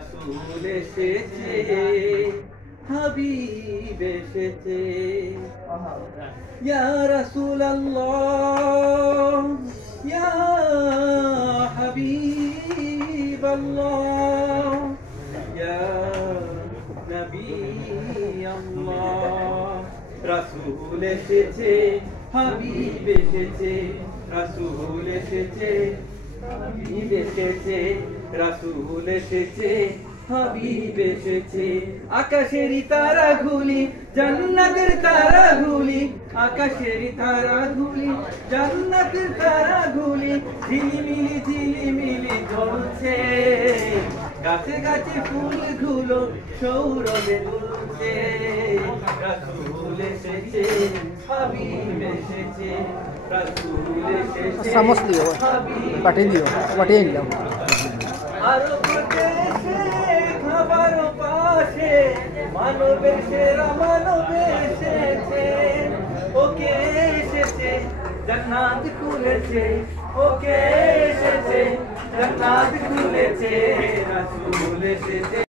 রাসূল এসেছে, হাবিব এসেছে। ইয়া রাসূলাল্লাহ, ইয়া হাবিবাল্লাহ, ইয়া নবী আল্লাহ। রাসূল এসেছে, হাবিব এসেছে, রাসূল এসেছে, হাবিব এসেছে, রাসূল এসেছে, হাবিব এসেছে। আকাশেরই তারাগুলি, জান্নাতের তারাগুলি, আকাশেরই তারাগুলি, জান্নাতের তারাগুলি ঝিলিমিলি ঝিলিমিলি জ্বলছে। গাছে গাছে ফুলগুলো সৌরভে দুলছে। রাসূল এসেছে, হাবিব এসেছে, রাসূল এসেছে, চামচ দিও, পাঠিয়ে দিও, পাঠিয়ে নিলাম। আরো দেশে খাবার পাশে মানবের সেরা মানব এসেছে। ওকে এসেছে, জান্নাত খুলেছে, ওকে এসেছে, জান্নাত খুলেছে। রাসূল এসেছে।